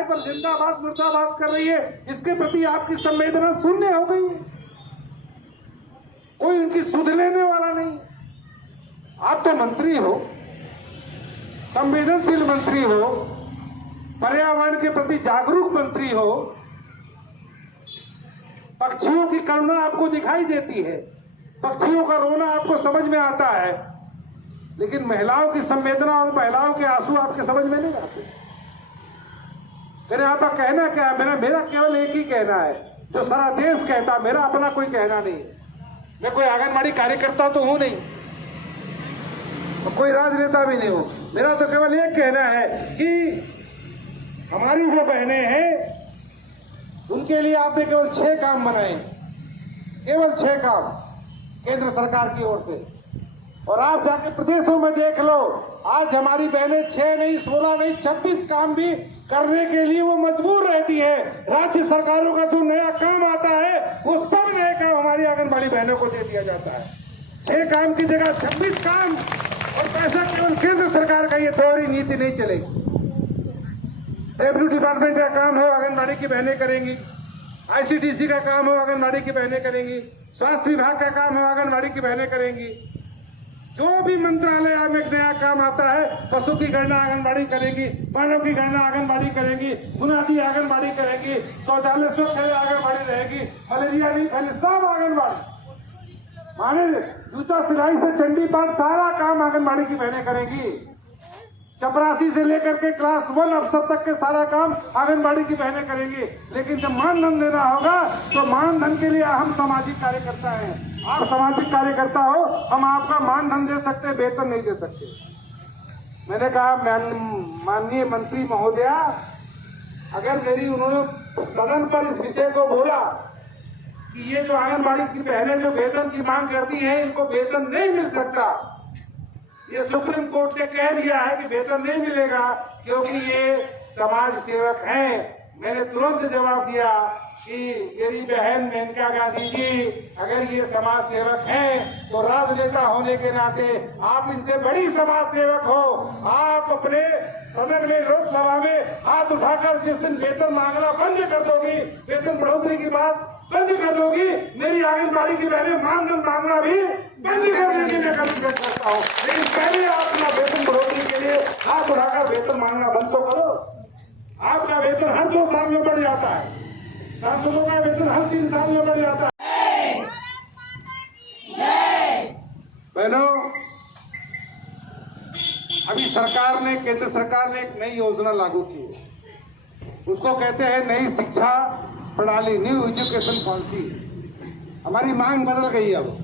पर जिंदाबाद मुर्दाबाद कर रही है, इसके प्रति आपकी संवेदना शून्य हो गई है। कोई उनकी सुध लेने वाला नहीं। आप तो मंत्री हो, संवेदनशील मंत्री हो, पर्यावरण के प्रति जागरूक मंत्री हो, पक्षियों की करुणा आपको दिखाई देती है, पक्षियों का रोना आपको समझ में आता है, लेकिन महिलाओं की संवेदना और महिलाओं के आंसू आपके समझ में नहीं आते। मेरे आपका कहना क्या है? मेरा केवल एक ही कहना है जो सारा देश कहता, मेरा अपना कोई कहना नहीं है। मैं कोई आंगनबाड़ी कार्यकर्ता तो हूं नहीं और कोई राजनेता भी नहीं हूं। मेरा तो केवल एक कहना है कि हमारी जो बहनें हैं उनके लिए आपने केवल 6 काम बनाए, केवल 6 काम केंद्र सरकार की ओर से। और आप जाके प्रदेशों में देख लो, आज हमारी बहनें 6 नहीं, 16 नहीं, 26 काम भी करने के लिए वो मजबूर रहती है। राज्य सरकारों का जो नया काम आता है वो सब नए काम हमारी आंगनबाड़ी बहनों को दे दिया जाता है। 6 काम की जगह 26 काम, और पैसा केवल केंद्र सरकार का। ये दोहरी नीति नहीं चलेगी। रेवेन्यू डिपार्टमेंट का काम हो, आंगनबाड़ी की बहनें करेंगी। ICDC का काम हो, आंगनबाड़ी की बहनें करेंगी। स्वास्थ्य विभाग का काम हो, आंगनबाड़ी की बहनें करेंगी। जो भी मंत्रालय में एक नया काम आता है, पशु की गणना आंगनबाड़ी करेंगी, मानव की गणना आंगनबाड़ी करेंगी, बुनियादी आंगनबाड़ी करेंगी, शौचालय स्वच्छ आंगनबाड़ी रहेगी, मलेरिया नहीं फैले, सब आंगनबाड़ी। माने जूता सिलाई से चंडी पाठ सारा काम आंगनबाड़ी की बहनें करेंगी। चपरासी से लेकर के क्लास 1 अफसर तक के सारा काम आंगनबाड़ी की बहनें करेंगी। लेकिन जब मानधन देना होगा तो मानधन के लिए हम सामाजिक कार्यकर्ता हैं। आप सामाजिक कार्यकर्ता हो, हम आपका मानधन दे सकते, वेतन नहीं दे सकते। मैंने कहा माननीय मंत्री महोदया, अगर मेरी उन्होंने सदन पर इस विषय को बोला कि ये जो आंगनबाड़ी की बहनें जो वेतन की मांग करती हैं, इनको वेतन नहीं मिल सकता, ये सुप्रीम कोर्ट ने कह दिया है कि वेतन नहीं मिलेगा क्योंकि ये समाज सेवक हैं। मैंने तुरंत जवाब दिया कि मेरी बहन मेनका गांधी जी, अगर ये समाज सेवक हैं तो राजनेता होने के नाते आप इनसे बड़ी समाज सेवक हो। आप अपने सदन में, लोकसभा में हाथ उठाकर जिस दिन वेतन मांगना बंद कर दोगी, वेतन बढ़ोतरी की बात बंद कर दोगी, मेरी आंगनबाड़ी की बहनें मानधन मांगना भी बंद कर देंगे। मैं कभी कह सकता हूँ, लेकिन पहले आप अपना वेतन बढ़ोतरी के लिए हाथ उठाकर वेतन मांगना बंद तो करो। आपका वेतन हर 2 साल में बढ़ जाता है, सांसदों का वेतन हर 3 साल में बढ़ जाता है। बहनों, अभी सरकार ने, केंद्र सरकार ने एक नई योजना लागू की है, उसको कहते हैं नई शिक्षा प्रणाली, न्यू एजुकेशन पॉलिसी। हमारी मांग बदल गई। अब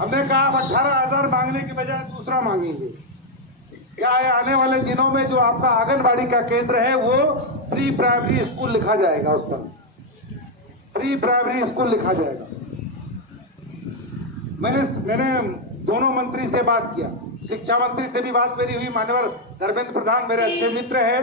हमने कहा अब 18,000 मांगने की बजाय दूसरा मांगेंगे। क्या है, आने वाले दिनों में जो आपका आंगनबाड़ी का केंद्र है वो प्री प्राइमरी स्कूल लिखा जाएगा, उस पर प्री प्राइमरी स्कूल लिखा जाएगा। मैंने दोनों मंत्री से बात किया, शिक्षा मंत्री से भी बात मेरी हुई। मान्यवर धर्मेंद्र प्रधान मेरे अच्छे मित्र हैं,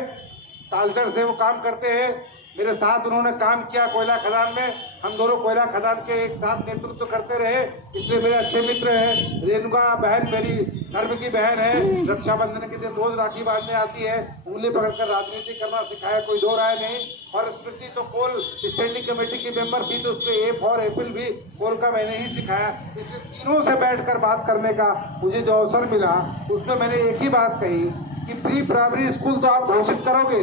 तालचर से वो काम करते हैं, मेरे साथ उन्होंने काम किया कोयला खदान में। हम दोनों कोयला खदान के एक साथ नेतृत्व करते रहे, इसलिए मेरे अच्छे मित्र हैं। रेणुका बहन मेरी धर्म की बहन है, रक्षाबंधन के दिन रोज राखी बांधने आती है। उंगली पकड़कर राजनीति करना सिखाया, कोई दो राय नहीं। और स्मृति तो पोल स्टैंडिंग कमेटी की मेंबर थी, तो उसमें ए फॉर एप्पल भी पोल का मैंने ही सिखाया। इसलिए तीनों से बैठकर बात करने का मुझे जो अवसर मिला, उसमें मैंने एक ही बात कही कि प्री प्राइमरी स्कूल तो आप घोषित करोगे,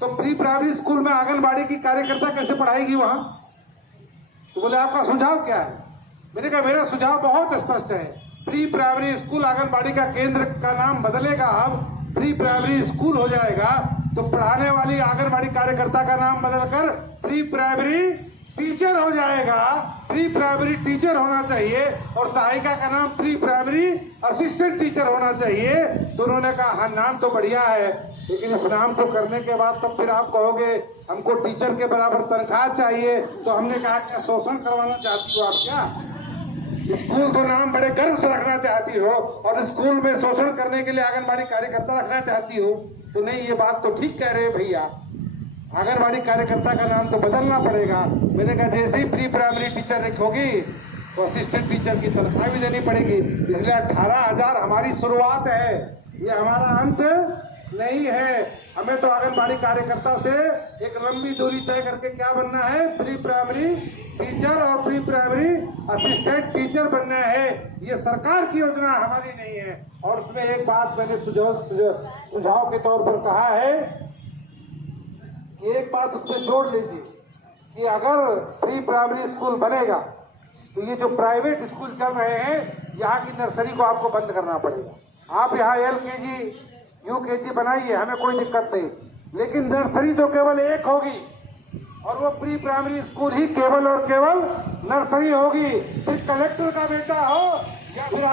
तो प्री प्राइमरी स्कूल में आंगनबाड़ी की कार्यकर्ता कैसे पढ़ाएगी वहां? तो बोले आपका सुझाव क्या है? मैंने कहा मेरा सुझाव बहुत स्पष्ट है। प्री प्राइमरी स्कूल आंगनबाड़ी का केंद्र का नाम बदलेगा, अब प्री प्राइमरी स्कूल हो जाएगा। तो पढ़ाने वाली आंगनबाड़ी कार्यकर्ता का नाम बदलकर प्री प्राइमरी टीचर हो जाएगा। प्री प्राइमरी टीचर होना चाहिए और सहायिका का नाम प्री प्राइमरी असिस्टेंट टीचर होना चाहिए। तो उन्होंने कहा हाँ, नाम तो बढ़िया है, लेकिन इस नाम को करने के बाद तब फिर आप कहोगे हमको टीचर के बराबर तनख्वाह चाहिए। तो हमने कहा क्या शोषण करवाना चाहती हो आप? क्या स्कूल तो नाम बड़े गर्व से रखना चाहती हो और स्कूल में शोषण करने के लिए आंगनबाड़ी कार्यकर्ता रखना चाहती हो? तो नहीं, ये बात तो ठीक कह रहे हैं भैया, आंगनबाड़ी कार्यकर्ता का नाम तो बदलना पड़ेगा। मैंने कहा जैसे ही प्री प्राइमरी टीचर रखोगी तो असिस्टेंट टीचर की तनख्वाह भी देनी पड़ेगी। इसलिए 18,000 हमारी शुरुआत है, ये हमारा अंत नहीं है। हमें तो आंगनबाड़ी कार्यकर्ता से एक लंबी दूरी तय करके क्या बनना है, प्री प्राइमरी टीचर और प्री प्राइमरी असिस्टेंट टीचर बनना है। ये सरकार की योजना हमारी नहीं है। और उसमें एक बात मैंने सुझाव के तौर पर कहा है कि एक बात उसमें जोड़ लीजिए कि अगर प्री प्राइमरी स्कूल बनेगा तो ये जो प्राइवेट स्कूल चल रहे हैं, यहाँ की नर्सरी को आपको बंद करना पड़ेगा। आप यहाँ LKG UKG बनाइए, हमें कोई दिक्कत नहीं, लेकिन नर्सरी तो केवल एक होगी और वो प्री प्राइमरी स्कूल ही केवल और केवल नर्सरी होगी। फिर कलेक्टर का बेटा हो या फिर